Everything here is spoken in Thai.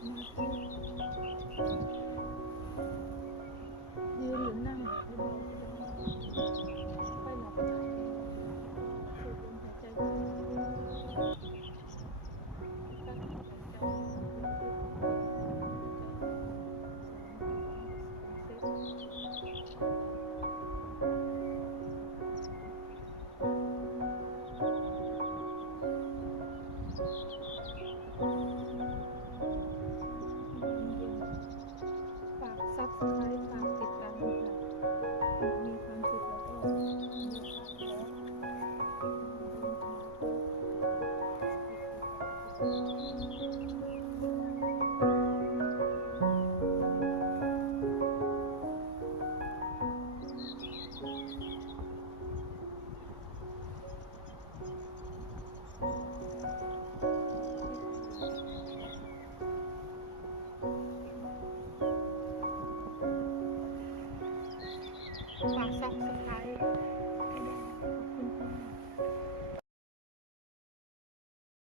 ยืนหรือนั่งก็ได้ค่อยหลับตาสูดลมหายใจเข้ากั้นหายใจลึกๆหายใจออก2-3เซตเย็นๆฝากซับสไครต์ฝากติดตามค่ะมีความสุขแล้วก็มีภาพแล้วเดินทางฝากซับสไครต์